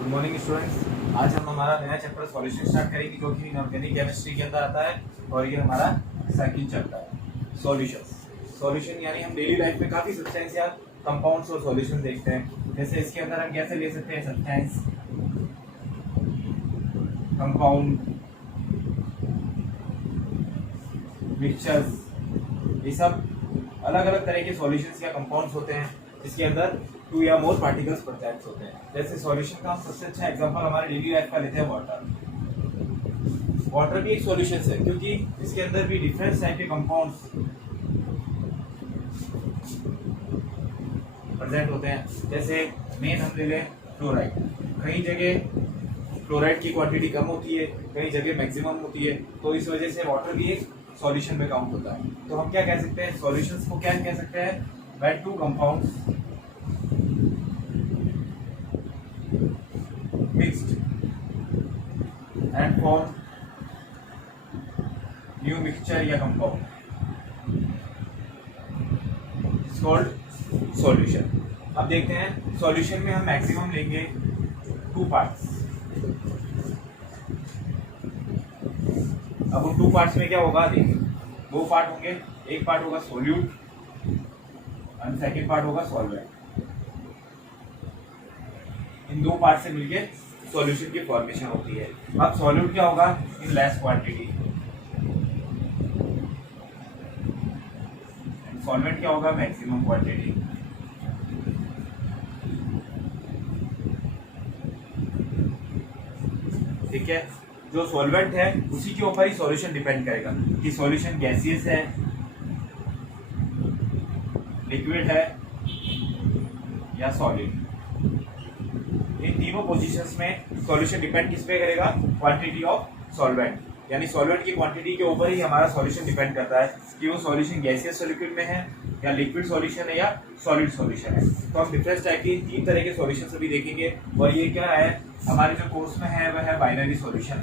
Good morning students. आज हम हमारा नया चैप्टर सॉल्यूशन स्टार्ट करेंगे जो कि इनऑर्गेनिक केमिस्ट्री के अंदर आता है और ये हमारा सेकंड चैप्टर है सॉल्यूशन यानी हम डेली लाइफ में काफ़ी सब्सटेंस या कंपाउंड्स और सॉल्यूशन देखते हैं। जैसे इसके अंदर हम कैसे ले सकते हैं सब्सटेंस, कंपाउंड, मिक्सचर्स, ये सब अलग अलग तरह के सॉल्यूशंस या कंपाउंड्स होते हैं जिसके अंदर 2 या मोर पार्टिकल्स प्रेजेंट होते हैं। जैसे सॉल्यूशन का हम सबसे अच्छा एग्जांपल हमारे डेली लाइफ का लेते हैं वाटर भी एक सॉल्यूशन है क्योंकि इसके अंदर भी डिफरेंट टाइप के कंपाउंड्स प्रेजेंट होते हैं। जैसे मेन हम ले लें फ्लोराइड, कई जगह फ्लोराइड की क्वांटिटी कम होती है, कई जगह मैक्सिमम होती है, तो इस वजह से वाटर भी एक सॉल्यूशन में काउंट होता है। तो हम क्या कह सकते हैं, सॉल्यूशंस को क्या कह सकते हैं, when 2 compounds mixed and form new mixture या compound is called solution। अब देखते हैं सॉल्यूशन में हम मैक्सिमम लेंगे 2 पार्ट्स। अब उन 2 पार्ट्स में क्या होगा, देखिए 2 पार्ट होंगे, एक पार्ट होगा सोल्यूट और सेकेंड पार्ट होगा सॉल्वेंट। इन 2 पार्ट से मिलके सॉल्यूशन की फॉर्मेशन होती है। अब सॉल्यूट क्या होगा, इन लेस क्वांटिटी, सॉल्वेंट क्या होगा, मैक्सिमम क्वांटिटी। ठीक है, जो सॉल्वेंट है उसी के ऊपर ही सॉल्यूशन डिपेंड करेगा कि सॉल्यूशन गैसियस है, लिक्विड है या सॉलिड। इन तीनों पोजीशंस में सॉल्यूशन डिपेंड किस पे करेगा, क्वांटिटी ऑफ सॉल्वेंट, यानी सॉल्वेंट की क्वांटिटी के ऊपर ही हमारा सॉल्यूशन डिपेंड करता है कि वो सॉल्यूशन गैसियस लिक्विड में है या लिक्विड सॉल्यूशन है या सॉलिड सॉल्यूशन है। तो हम डिफरेंट टाइप की 3 तरह के सॉल्यूशन अभी देखेंगे और ये क्या है हमारे जो कोर्स में है वह है binary solution.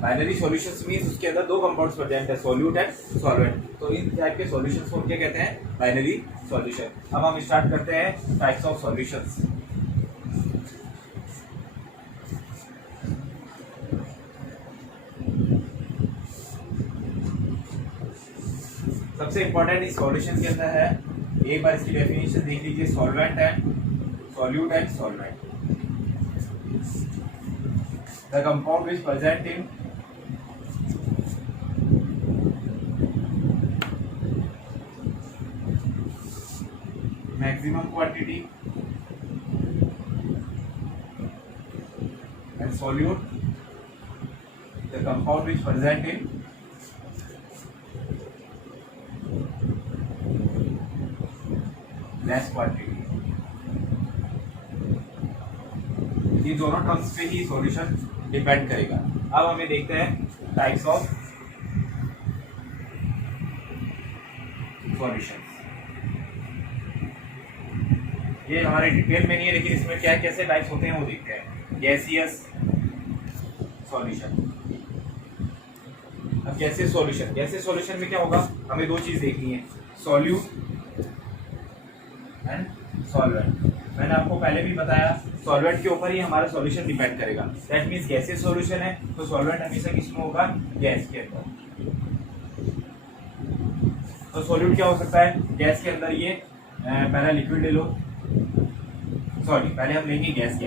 Binary solutions means उसके अंदर 2 कंपाउंड्स प्रेजेंट है, सोल्यूट एंड सॉल्वेंट। तो इन टाइप के सॉल्यूशंस को क्या कहते हैं, बाइनरी सॉल्यूशन। अब हम स्टार्ट करते हैं टाइप्स ऑफ सॉल्यूशंस। सबसे इंपॉर्टेंट इस सॉल्यूशन के अंदर है, एक बार इसकी डेफिनेशन देख लीजिए, solvent and solute and solvent. The compound is present in maximum quantity and solute, the compound is present in less quantity। ये दोनों टर्म्स पे ही सॉल्यूशन डिपेंड करेगा। अब हमें देखते हैं टाइप्स ऑफ सॉल्यूशंस। ये हमारे डिटेल में नहीं है लेकिन इसमें क्या कैसे टाइप्स होते हैं वो देखते हैं। Gaseous solution. अब गैसियस सॉल्यूशन में क्या होगा, हमें 2 चीज देखनी है, सॉल्यूट एंड सॉल्वेंट। मैंने आपको पहले भी बताया सॉल्वेंट के ऊपर ही हमारा सॉल्यूशन डिपेंड करेगा। दैट मींस गैसियस सॉल्यूशन है तो सॉल्वेंट हमेशा किसमें होगा, गैस के अंदर। तो सॉल्यूट क्या हो सकता है, गैस के अंदर ये पहला लिक्विड ले लो, सॉरी पहले हम लेंगे gas.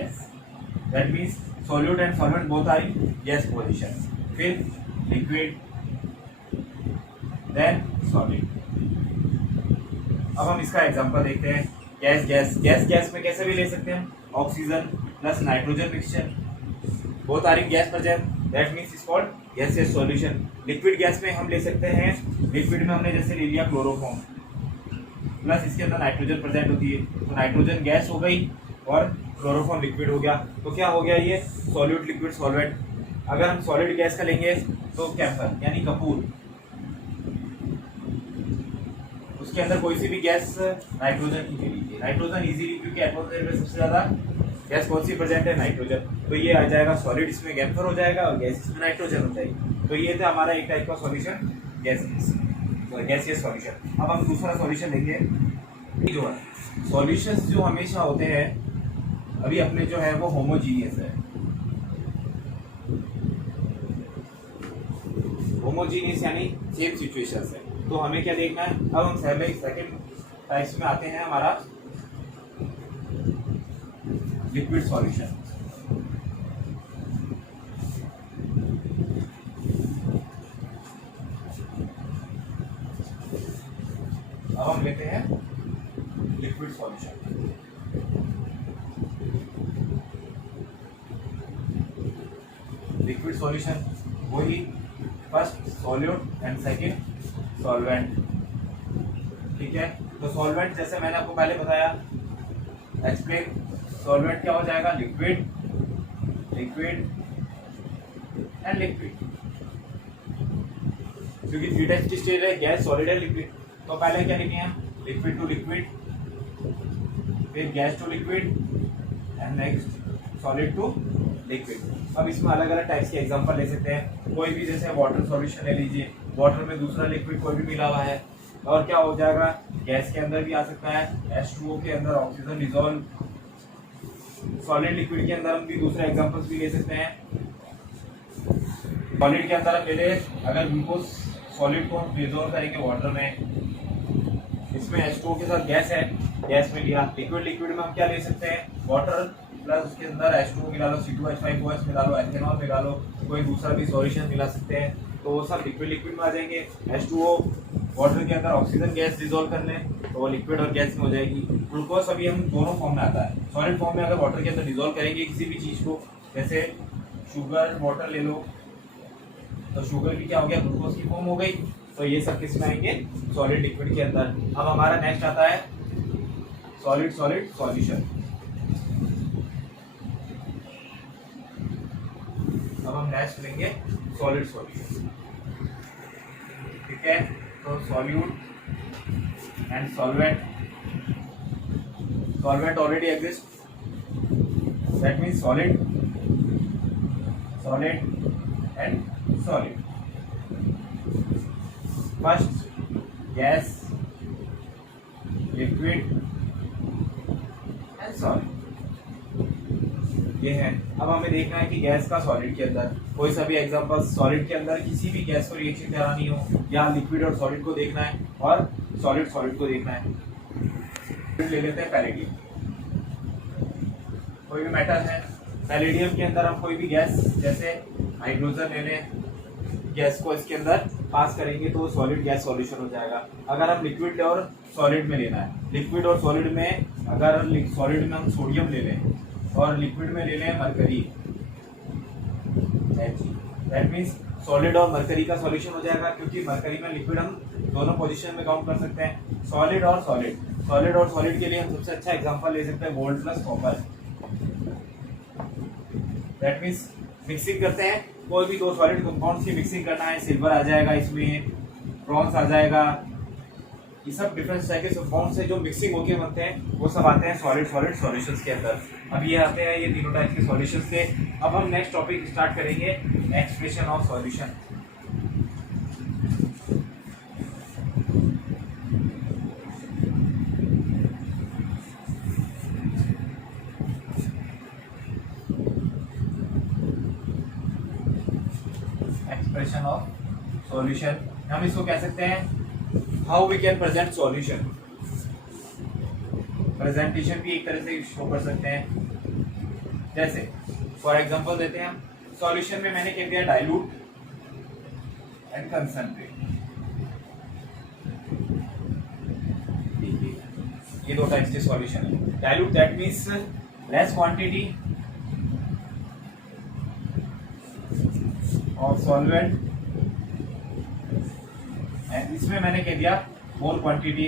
That means solute and solvent both are in gas position, फिर लिक्विड देन सॉलिड। अब हम इसका एग्जांपल देखते हैं। गैस में कैसे भी ले सकते हैं, oxygen plus nitrogen mixture, both are in gas present, that means is called gaseous solution. Liquid gas में हम ले सकते हैं, लिक्विड में हमने जैसे ले लिया क्लोरोफॉर्म, प्लस इसके अंदर नाइट्रोजन प्रेजेंट होती है, तो नाइट्रोजन गैस हो गई और क्लोरोफॉर्म लिक्विड हो गया। तो क्या हो गया, ये सॉल्यूट लिक्विड सॉल्वेंट। अगर हम सॉलिड गैस का लेंगे तो कैम्फर यानी कपूर, उसके अंदर कोई सी भी गैस नाइट्रोजन की ले लीजिए, नाइट्रोजन इजीली क्योंकि एटमॉस्फेयर में सबसे ज्यादा गैस कौन सी प्रेजेंट है, नाइट्रोजन, तो ये आ जाएगा सॉलिड, इसमें कैम्फर हो जाएगा और गैस इसमें नाइट्रोजन हो जाएगी। तो ये था हमारा एक टाइप का सॉल्यूशन गैसियस सॉल्यूशन। अब हम दूसरा सॉल्यूशन देंगे जो है सॉल्यूशंस जो हमेशा होते हैं अभी अपने जो है वो होमोजीनियस है, होमोजीनियस यानी सेम सिचुएशंस है। तो हमें क्या देखना है, अब हम सेकंड टाइप्स में आते हैं, हमारा लिक्विड सॉल्यूशन। अब हम लेते हैं लिक्विड सॉल्यूशन। लिक्विड सॉल्यूशन वही first solute and second solvent, ठीक है। तो सॉल्वेंट जैसे मैंने आपको पहले बताया, एक्सप्लेन, सॉल्वेंट क्या हो जाएगा, लिक्विड, लिक्विड एंड लिक्विड, क्योंकि थ्री टाइप्स की स्टेज है, गैस, सॉलिड एंड लिक्विड। तो पहले क्या लिखे हम, लिक्विड टू लिक्विड, फिर gas to liquid and next solid to liquid. अब इसमें अलग अलग टाइप्स के एग्जांपल ले सकते हैं, कोई भी, जैसे वाटर सॉल्यूशन ले लीजिए, वाटर में दूसरा लिक्विड कोई भी मिला हुआ है, और क्या हो जाएगा, गैस के अंदर भी आ सकता है, H2O के अंदर ऑक्सीजन डिसॉल्व, सॉलिड लिक्विड के अंदर हम भी दूसरे एग्जांपल्स भी ले सकते हैं। सॉलिड के अंदर हम ले ले, अगर ग्लूकोज सॉलिड को हम डिसॉल्व करेंगे वाटर में, इसमें H2O के साथ गैस है, गैस में लिया। लिक्विड, लिक्विड में हम क्या ले सकते हैं, वाटर प्लस उसके अंदर H2O मिला लो, C2H5OH मिला लो, एथेनॉल मिला लो, कोई दूसरा भी सॉल्यूशन मिला सकते हैं, तो वो सब लिक्विड लिक्विड में आ जाएंगे। H2O वाटर के अंदर ऑक्सीजन गैस डिसॉल्व कर लें तो वो लिक्विड और गैस में हो जाएगी। ग्लूकोज अभी हम दोनों फॉर्म में आता है, सॉलिड फॉर्म में अगर वाटर के अंदर डिसॉल्व करेंगे किसी भी चीज को, जैसे शुगर वाटर ले लो, तो शुगर भी क्या हो गया, ग्लूकोज की फॉर्म हो गई। तो ये सब किस में आएंगे, सॉलिड लिक्विड के अंदर। अब हमारा नेक्स्ट आता है सॉलिड सॉलिड सॉल्यूशन। अब हम नेक्स्ट लेंगे सॉलिड सॉल्यूशन, ठीक है। तो solute and solvent, solvent already exist, that means solid, solid and solid. First gas, liquid and solid, ये है। अब हमें देखना है कि गैस का सॉलिड के अंदर कोई सा भी एग्जांपल, सॉलिड के अंदर किसी भी गैस को रिएक्शन करानी हो, या लिक्विड और सॉलिड को देखना है, और सॉलिड सॉलिड को देखना है। ले लेते हैं पैलेडियम, कोई भी मेटल है, पैलेडियम के अंदर हम कोई भी गैस, जैसे हाइड्रोजन ले लें, गैस को इसके अंदर पास करेंगे तो सॉलिड गैस सॉल्यूशन हो जाएगा। अगर हम लिक्विड और सॉलिड में लेना है, लिक्विड और सॉलिड में, अगर सॉलिड में हम सोडियम ले लें और लिक्विड में ले लें मरकरी, दैट मीन्स सॉलिड और मरकरी का सॉल्यूशन हो जाएगा, क्योंकि मरकरी में लिक्विड हम दोनों पोजीशन में काउंट कर सकते हैं। सॉलिड और सॉलिड, सॉलिड और सॉलिड के लिए हम सबसे अच्छा एग्जांपल ले सकते हैं gold plus copper, that means mixing करते हैं, कोई भी दो सॉलिड कंपाउंड्स की मिक्सिंग करना है, सिल्वर आ जाएगा इसमें, ब्रॉन्ज आ जाएगा, ये सब डिफरेंट टाइप के कंपाउंड्स हैं जो मिक्सिंग होके बनते हैं, वो सब आते हैं सॉलिड सॉलिड सॉल्यूशंस के अंदर। अब ये आते हैं ये तीनों टाइप के सॉल्यूशंस के। अब हम नेक्स्ट टॉपिक स्टार्ट करेंगे, expression of solution. Expression of solution, हम इसको कह सकते हैं how we can present solution, presentation भी एक तरह से शो कर सकते हैं। जैसे फॉर एग्जांपल देते हैं हम, सॉल्यूशन में मैंने कह दिया डाइल्यूट एंड कंसंट्रेट, ये दो टाइप्स के सॉल्यूशन है। Dilute that means less quantity of solvent, and इसमें मैंने कह दिया मोर क्वांटिटी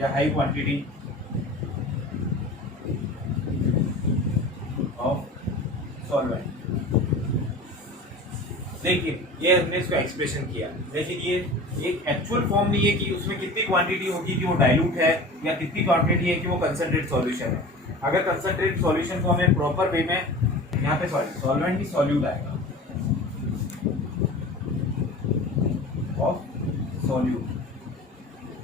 या हाई क्वांटिटी ऑफ सॉल्वेंट। लेकिन ये हमने इसको एक्सप्रेशन किया, लेकिन ये एक एक्चुअल फॉर्म नहीं है कि उसमें कितनी क्वांटिटी होगी कि वो डाइल्यूट है, या कितनी क्वांटिटी है कि वो कंसंट्रेट सॉल्यूशन है। अगर कंसंट्रेट सॉल्यूशन को हमें प्रॉपर वे में, यहाँ पे सॉल्वेंट ही सॉल्यूट आएगा ऑफ सॉल्यूट,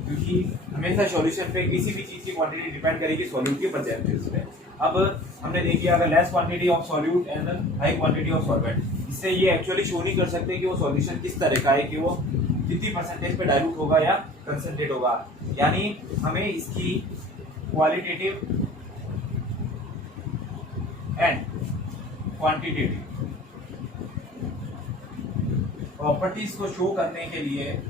क्योंकि हमेशा सॉल्यूशन पे किसी भी चीज की क्वांटिटी डिपेंड करेगी सॉल्यूट की परसेंटेज पे। अब हमने देखी अगर less quantity of solute and high quantity of solvent, इससे ये एक्चुअली शो नहीं कर सकते कि वो सॉल्यूशन किस तरह का है, कि वो कितनी परसेंटेज पे डाइल्यूट होगा या कंसंट्रेट होगा। यानी हमें इसकी क्वालिटेटिव एंड क्वांटिटेटिव प्रॉपर्टीज को शो करने के लिए,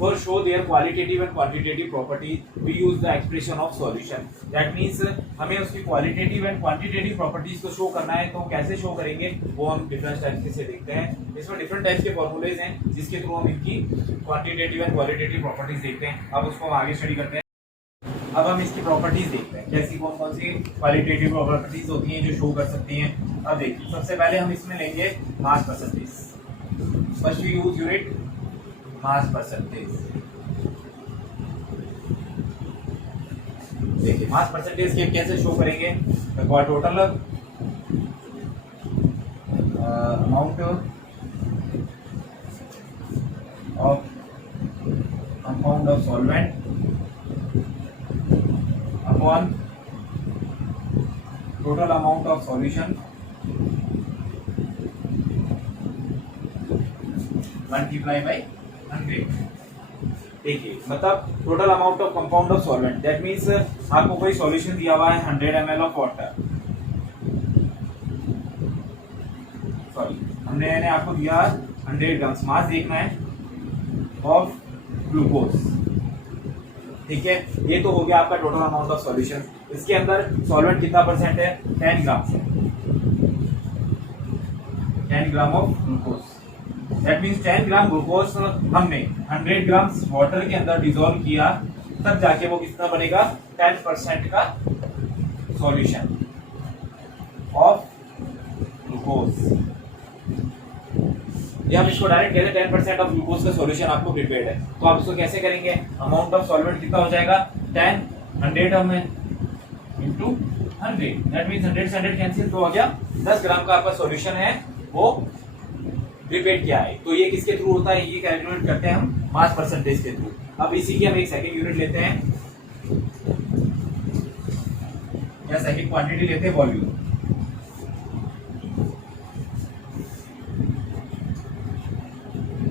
for show their qualitative and quantitative properties, we use the expression of solution. That means हमें उसकी qualitative and quantitative properties को show करना है, तो कैसे show करेंगे वो हम different types से देखते हैं। इसमें different types के formulas हैं जिसके थ्रू हम इनकी quantitative and qualitative properties देखते हैं। अब उसको हम आगे स्टडी करते हैं। अब हम इसकी प्रॉपर्टीज देखते हैं, कैसी कौन कौन सी क्वालिटेटिव प्रॉपर्टीज होती हैं जो शो कर सकती हैं। अब देखिए सबसे पहले हम इसमें लेंगे mass percentage. First we use unit mass percentage. देखिए मास परसेंटेज के कैसे शो करेंगे, total amount of compound of solvent upon total amount of solution multiply by 100। देखिए मतलब total amount of compound of solvent, that means आपको कोई solution दिया हुआ है 100 ml ऑफ वाटर, सॉरी हमने आपको दिया 100 ग्राम, मास देखना है ऑफ ग्लूकोज, ठीक है। ये तो हो गया आपका टोटल अमाउंट ऑफ सॉल्यूशन। इसके अंदर सॉल्वेंट कितना परसेंट है, 10 ग्राम से 10 gram of glucose. That means 10 gram glucose हमने 100 ग्राम वाटर के अंदर डिसॉल्व किया, तब जाके वो कितना बनेगा 10% का सॉल्यूशन ऑफ ग्लूकोज। या हम इसको डायरेक्ट कहते हैं 10% ऑफ ग्लूकोज का सॉल्यूशन आपको प्रिपेयर्ड है। तो आप इसको कैसे करेंगे, अमाउंट ऑफ सॉल्वेंट कितना हो जाएगा 10 100 में इनटू 100, दैट मींस 100 से 100 कैंसिल, तो हो गया 10 ग्राम का आपका सॉल्यूशन है वो प्रिपेयर्ड किया है। तो ये किसके थ्रू होता है, ये कैलकुलेट करते हैं हम मास परसेंटेज के थ्रू। अब इसी की हम एक सेकंड यूनिट लेते हैं या सेकंड क्वांटिटी लेते हैं, वॉल्यूम।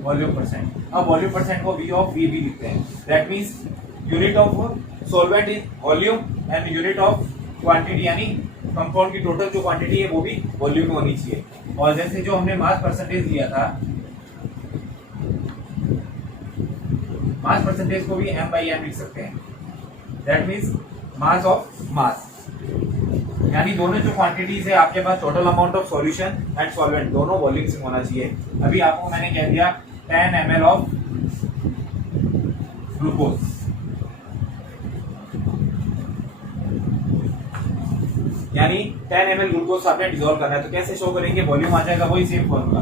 वॉल्यूम परसेंट, अब वॉल्यूम परसेंट को V ऑफ V भी लिखते हैं, that means unit of solvent is volume and unit of quantity यानी कंपाउंड की टोटल जो क्वांटिटी है वो भी वॉल्यूम में होनी चाहिए। और जैसे जो हमने मास परसेंटेज लिया था, मास परसेंटेज को भी m/m लिख सकते हैं, that means mass of mass, यानी दोनों जो क्वांटिटीज है आपके पास total amount of solution and solvent दोनों वॉल्यूम से होना चाहिए। अभी आपको मैंने कह दिया 10 ml ऑफ ग्लूकोज, यानी 10 ml ग्लूकोज आपने डिसॉल्व करना है, तो कैसे शो करेंगे, वॉल्यूम आ जाएगा वही same formula,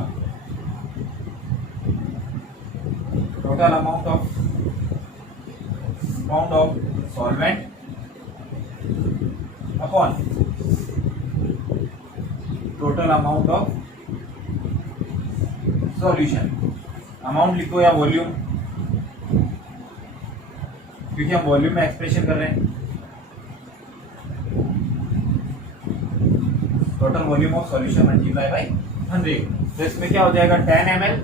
total amount of compound of solvent upon total amount of solution. Amount लिखो या वॉल्यूम, क्योंकि हम वॉल्यूम में एक्सप्रेशन कर रहे हैं, total volume of solution multiply by 100। तो इसमें क्या हो जाएगा 10 ml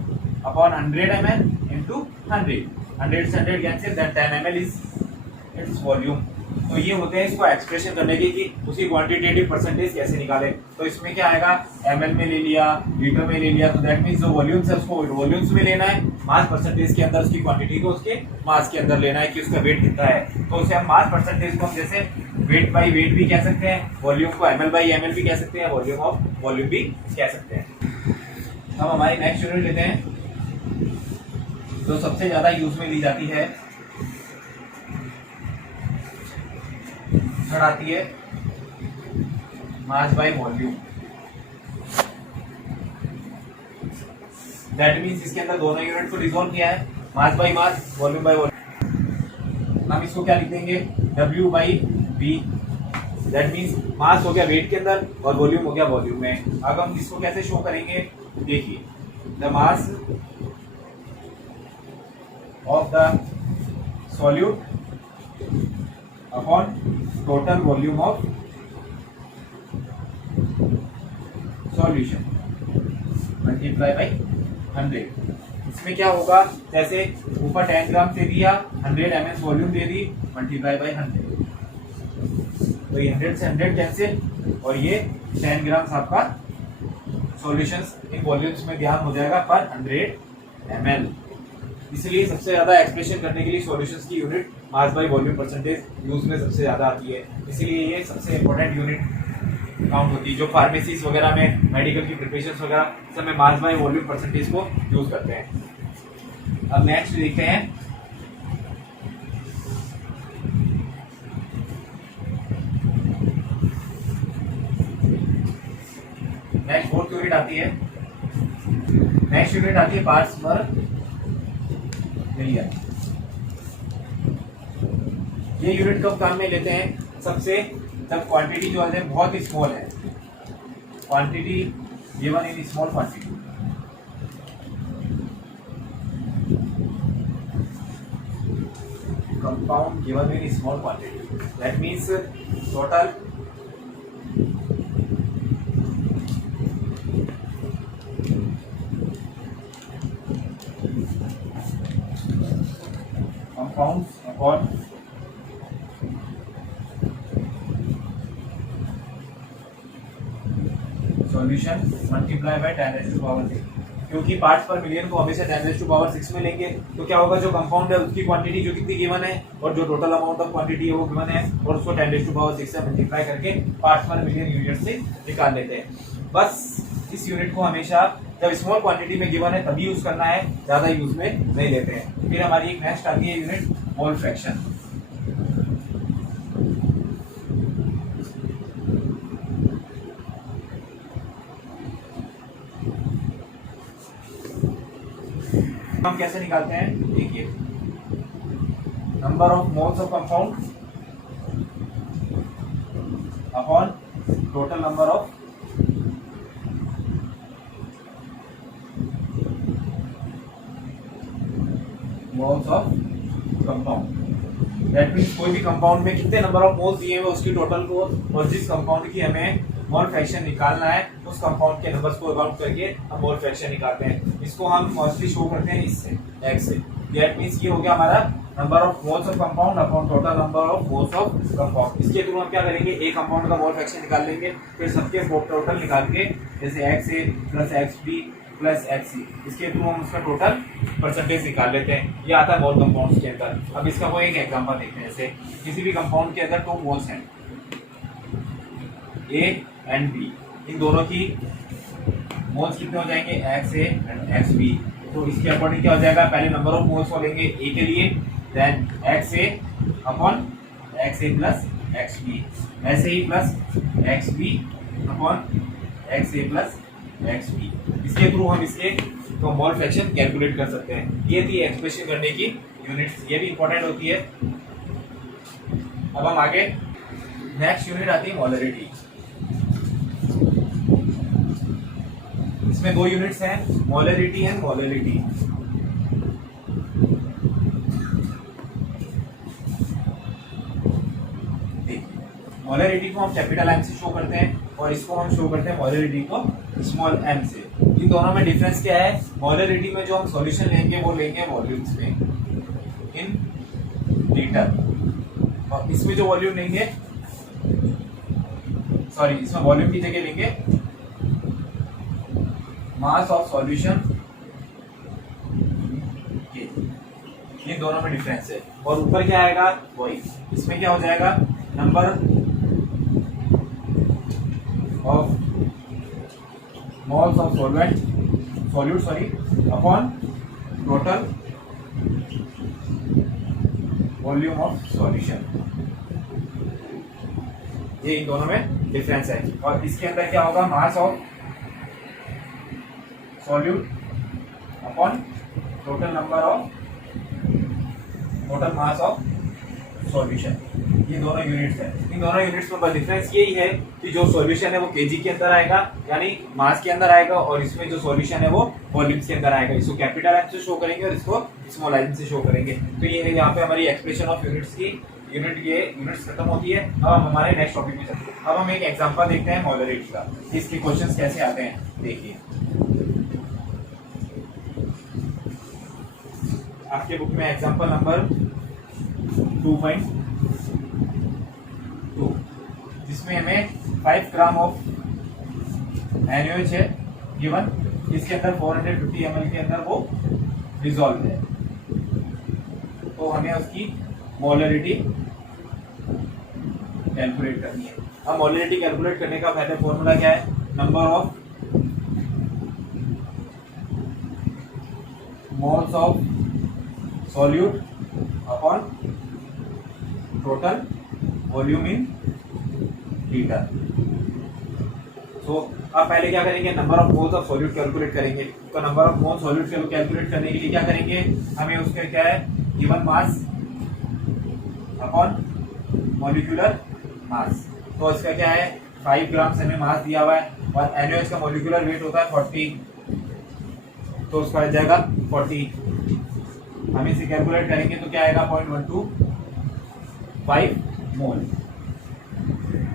अपॉन 100 ml इंटू 100, 100 से 100 cancel, that 10 ml is its volume. तो ये होते हैं इसको एक्सप्रेशन करने के कि उसी क्वांटिटेटिव परसेंटेज कैसे निकाले। तो इसमें क्या आएगा, ml में ले लिया, लीटर में ले लिया, तो दैट मींस जो वॉल्यूम्स है उसको वॉल्यूम्स में लेना है, मास परसेंटेज के अंदर उसकी क्वांटिटी को उसके मास के अंदर लेना है कि उसका वेट कितना है। तो उसे हम मास परसेंटेज को हम जैसे वेट बाई वेट भी कह सकते हैं, वॉल्यूम को ml/ml भी कह सकते हैं, वॉल्यूम ऑफ वॉल्यूम भी कह सकते हैं। हम हमारी नेक्स्ट यूनिट लेते हैं जो सबसे ज्यादा यूज में ली जाती है, आती है mass by volume. That means इसके अंदर दोनों यूनिट को डिसॉल्व किया है, mass by mass, volume by volume. हम इसको क्या लिखेंगे, W/V, दैट मींस मास हो गया वेट के अंदर और वॉल्यूम हो गया वॉल्यूम में। अब हम इसको कैसे शो करेंगे, देखिए the mass of the solute upon total volume of solution multiply by 100। इसमें क्या होगा, जैसे ऊपर 10 ग्राम से दिया, 100 ml volume they the, multiply by 100, तो ये 100 से 100 कैंसिल, और ये 10 ग्राम आपका सॉल्यूशंस इन वॉल्यूम्स में ध्यान हो जाएगा पर 100 ml। इसलिए सबसे ज्यादा एक्सप्रेशन करने के लिए सॉल्यूशंस की unit mass by volume percentage use में सबसे ज्यादा आती है, इसलिए ये सबसे इंपॉर्टेंट यूनिट काउंट होती है। जो फार्मेसीज वगैरह में, मेडिकल की प्रिपरेशंस वगैरह सब में मास बाय वॉल्यूम परसेंटेज को यूज करते हैं। अब नेक्स्ट देखते हैं, नेक्स्ट फोर्थ यूनिट आती है, नेक्स्ट यूनिट आती है पार्ट्स पर मिलियन। ये यूनिट कब काम में लेते हैं, सबसे जब क्वांटिटी जो है बहुत ही स्मॉल है, quantity given in small quantity, compound given in small quantity, that means total compounds upon solution multiply by 10⁻⁶। क्योंकि पार्ट्स पर मिलियन को हमेशा 10⁻⁶ में लेंगे, तो क्या होगा, जो कंपाउंड है उसकी क्वांटिटी जो कितनी गिवन है और जो टोटल अमाउंट ऑफ क्वांटिटी है वो गिवन है, और उसको 10⁻⁶ से मल्टीप्लाई करके पार्ट्स पर मिलियन यूनिट से निकाल लेते हैं। बस इस यूनिट को हमेशा जब स्मॉल क्वांटिटी में गिवन है तभी यूज करना है, ज्यादा यूज में नहीं लेते हैं। फिर हमारी एक नेक्स्ट आती है यूनिट मोल फ्रैक्शन। हम कैसे निकालते हैं, देखिए, number of moles of compound upon total number of moles of compound. That means कोई भी कंपाउंड में कितने नंबर ऑफ मोल्स दिए हुए उसकी टोटल को, और जिस कंपाउंड की हमें मोल फ्रैक्शन निकालना है उस कंपाउंड के नंबर्स को काउंट करके हम मोल फ्रैक्शन निकालते हैं। इसको हम मोस्टली शो करते हैं इससे, एक्स से। दैट मीन्स ये हो गया हमारा number of moles of compound upon total number of moles of compound. इसके थ्रू हम क्या करेंगे, एक कंपाउंड का मोल फ्रैक्शन निकाल लेंगे, फिर सबके टोटल निकाल के, जैसे X A plus X B plus X C, इसके थ्रू हम उसका टोटल परसेंटेज निकाल लेते हैं। ये आता है मोल कंपाउंड्स के अंदर। अब इसका कोई एक एग्जांपल देखते हैं, जैसे किसी भी कंपाउंड के अंदर 2 मोल्स हैं, ए एंड बी, इन दोनों की मोल्स कितने हो जाएंगे, X A and X B. तो इसके अकॉर्डिंग क्या हो जाएगा, पहले नंबर ऑफ मोल्स को लेंगे ए के लिए, then X A upon X A plus X B, ऐसे ही plus X B upon X A plus X B. इसके थ्रू हम इसके तो मोल फ्रैक्शन कैलकुलेट कर सकते हैं। ये थी एक्सप्रेशन करने की यूनिट्स, ये भी इंपॉर्टेंट होती है। अब हम आगे, नेक्स्ट यूनिट आती है मोलरिटी। इसमें 2 यूनिट्स हैं, मोलरिटी एंड मोलरिटी। मोलरिटी को हम कैपिटल एम से शो करते हैं और इसको हम शो करते हैं मोलरिटी को स्मॉल एम से। इन दोनों में डिफरेंस क्या है, मोलरिटी में जो हम सॉल्यूशन लेंगे वो लेंगे वॉल्यूम्स में इन लीटर, और इसमें जो वॉल्यूम लेंगे, सॉरी, इसमें वॉल्यूम की जगह लेंगे मास ऑफ सॉल्यूशन। ये दोनों में डिफरेंस है। और ऊपर क्या आएगा, वही, इसमें क्या हो जाएगा, number of moles of solute upon total volume of solution. ये इन दोनों में डिफरेंस है। और इसके अंदर क्या होगा, mass of solute upon total mass of solution. ये दोनों यूनिट्स हैं। इन दोनों यूनिट्स में बस डिफरेंस यही है कि जो सॉल्यूशन है वो केजी के अंदर आएगा, यानी मास के अंदर आएगा, और इसमें जो सॉल्यूशन है वो वॉल्यूम्स के अंदर आएगा। इसको कैपिटल एम से शो करेंगे और इसको स्मॉल एम से शो करेंगे। तो ये है यहाँ पे हमारी एक्सप्रेशन ऑफ यूनिट्स की। यूनिट्स खत्म होती है। अब हम हमारे नेक्स्ट टॉपिक में चलते हैं। अब हम एक एग्जांपल देखते हैं मोलरिटी का, इसके क्वेश्चंस कैसे आते हैं देखिए। आपके बुक में एग्जांपल नंबर 2.2, जिसमें हमें 5 ग्राम ऑफ NaOH है गिवन, इसके अंदर 450 ml के अंदर वो डिसॉल्व है। तो हमें उसकी मोलरिटी कैलकुलेट करनी है। अब मोलरिटी कैलकुलेट करने का पहले फॉर्मूला क्या है? Number of moles of solute upon total volume in litre. तो अब पहले क्या करेंगे? Number of moles of solute calculate करेंगे। तो number of moles solute calculate करने के लिए क्या करेंगे? हमें उसका क्या है? Given mass upon molecular mass. तो इसका क्या है? 5 ग्राम से हमें मास दिया हुआ है और NaOH का मॉलिक्यूलर वेट होता है 40, तो उसका आ जाएगा 40। हम इसे कैलकुलेट करेंगे तो क्या आएगा? 0.125 मोल।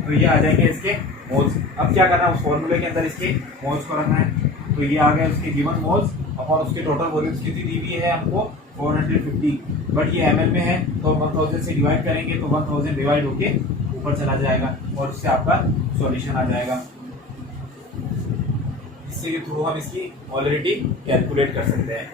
तो ये आ जाएंगे इसके मोल्स। अब क्या करना है? उस फॉर्मूले के अंदर इसके मोल्स को रखना है। तो ये आ गए उसके गिवन मोल्स और उसके टोटल वॉल्यूम्स कितनी दी हुई है हमको? 450, बट ये ml में है तो 1000 से डिवाइड करेंगे तो 1000 डिवाइड होके ऊपर चला जाएगा और उससे आपका सॉल्यूशन आ जाएगा। इससे के थ्रू हम इसकी मोलरिटी कैलकुलेट कर सकते हैं।